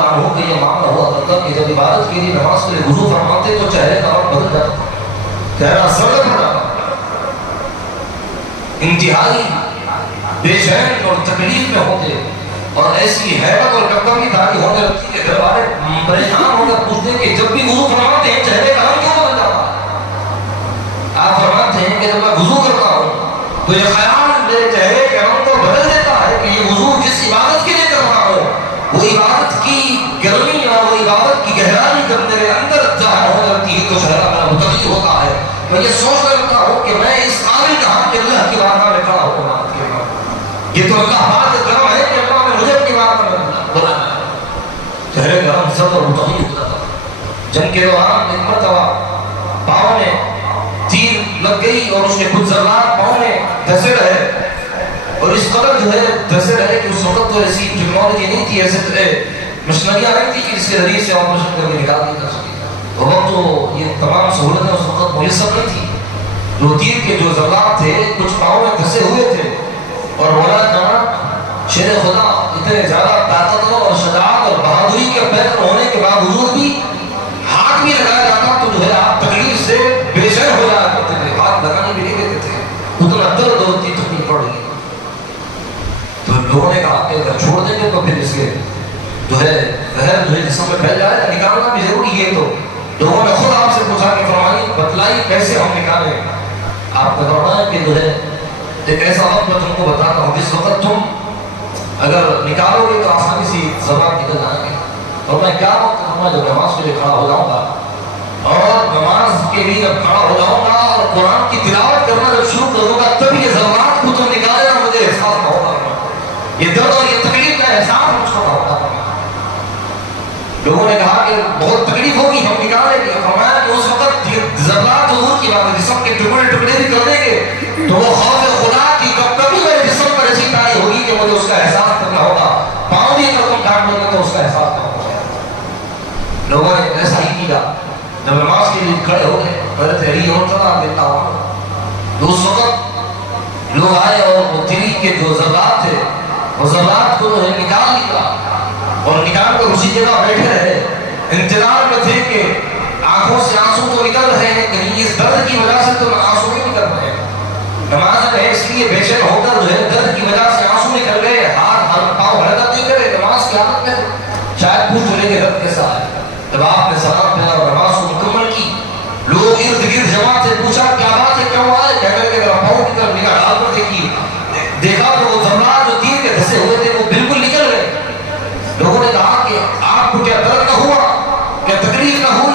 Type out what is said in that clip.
تعالیٰ عنہ کا یہ معاملہ ہوا کرتا کہ جب عبادت کے لیے نماز کے لیے وضو فرماتے تو چہرے کا رنگ بدل جاتا، چہرہ سرد ہو جاتا، انتہائی بے چین اور تکلیف میں ہوتے، اور ایسی حیرت اور کبکبی داری ہونے لگتی کہ گھر والے پریشان ہو کر پوچھتے کہ جب بھی وضو فرماتے ہیں چہرے کا رنگ کیوں بدل جاتا ہے؟ آپ فرماتے ہیں کہ جب میں وضو کرتا ہوں تو یہ خیال میرے چہرے کے رنگ کو بدل دیتا ہے کہ یہ وضو جس عبادت کے لیے کر رہا ہوں وہ عبادت کی گرمی اور وہ عبادت کی گہرائی جب میرے اندر ظاہر ہونے لگتی ہے تو چہرہ میرا متغیر ہوتا ہے۔ میں یہ سوچ کر رکھتا ہوں کہ میں اس قابل کہاں کہ اللہ کی بارگاہ میں کھڑا ہوں عبادت کے بعد، یہ تو اللہ پاک کا کرم ہے کہ اللہ نے مجھے اپنی بارگاہ میں بلایا۔ چہرے کا رنگ سرد اور متغیر ہوتا تھا۔ جنگ کے دوران ایک مرتبہ پاؤں میں تیر لگ گئی اور اس کے کچھ ذرات پاؤں میں دھسے رہے، اور اس قدر جو ہے دھسے رہے کہ اس وقت تو ایسی ٹیکنالوجی نہیں تھی، ایسے مشینریاں نہیں تھی کہ جس کے ذریعے سے آپریشن کر کے نکال دی جا سکتی، وہ وقت تو یہ تمام سہولتیں اس وقت میسر نہیں تھی۔ جو تیر کے جو ذرات تھے کچھ پاؤں میں دھسے ہوئے تھے، اور مولانا جماعت شیر خدا اتنے زیادہ طاقتور اور شجاعت اور بہادری کے پیکر ہونے کے باوجود بھی ہاتھ بھی لگایا جاتا تو جو ہے آپ تکلیف سے بے چین ہو جایا کرتے تھے، ہاتھ لگانے بھی نہیں دیتے تھے، اتنا درد ہوتی تکلیف پڑ گئی۔ تو لوگوں نے کہا کہ اگر چھوڑ دیں گے تو پھر اس کے جو ہے زہر جو ہے جسم میں پھیل جائے گا، نکالنا بھی ضروری ہے۔ تو لوگوں نے خود آپ سے پوچھا کہ فرمائیے بتلائیے کیسے ہم نکالیں؟ آپ نے فرمایا کہ جو ہے ایک ایسا وقت میں تم کو بتاتا ہوں جس وقت تم اگر نکالو گے تو آسانی سے زبان نکل جائیں گے، اور میں کیا وقت کروں جب نماز کے لیے کھڑا ہو جاؤں گا، اور نماز کے لیے جب کھڑا ہو جاؤں گا اور قرآن کی تلاوت کرنا جب شروع کروں گا تب یہ زبانات کو تم نکالے اور مجھے احساس ہوگا، یہ درد اور یہ تکلیف کا احساس مجھ کو ہوگا۔ لوگوں نے کہا کہ بہت تکلیف ہوگی، ہم نکالیں گے۔ فرمایا کہ اس وقت ذرات دور کی بات ہے، جسم کے ٹکڑے ٹکڑے بھی کر دیں گے تو وہ خوف خدا کی کبھی میرے جسم پر ایسی تاری ہوگی کہ مجھے اس کا احساس کرنا ہوگا، پاؤں بھی اگر تم کاٹ لیں گے تو اس کا احساس کرنا ہوگا۔ لوگوں نے ایسا ہی کیا، جب نماز کے لیے کھڑے ہو گئے پہلے تحریر ہوتا دیتا ہوں تو اس وقت لوگ آئے اور وہ تیری کے جو ذرات تھے وہ ذرات کو نکال لیا، اور نکال کر اسی جگہ بیٹھے رہے، انتظار میں تھے کہ آنکھوں سے آنسو تو نکل رہے ہیں، کہیں اس درد کی وجہ سے تو آنسو نہیں نکل رہے ہیں۔ نماز میں اس لیے بے چین ہو کر جو ہے درد کی وجہ سے آنسو نکل گئے، ہاتھ پاؤں حرکت نہیں کرے، نماز کی حالت میں شاید پوچھ لیں گے درد کیسا ہے۔ جب آپ نے سلام پھیرا اور نماز کو مکمل کی، لوگ ارد گرد جمع سے پوچھا کیا بات ہے، کیا ہوا ہے؟ کہنے لگے پاؤں کی طرف نگاہ ڈال کر دیکھی، دیکھا تو وہ ذرات جو تیر کے دھسے ہوئے تھے وہ بالکل نکل گئے۔ لوگوں نے کہا کہ آپ کو کیا درد نہ ہوا، کیا تکلیف نہ ہوا؟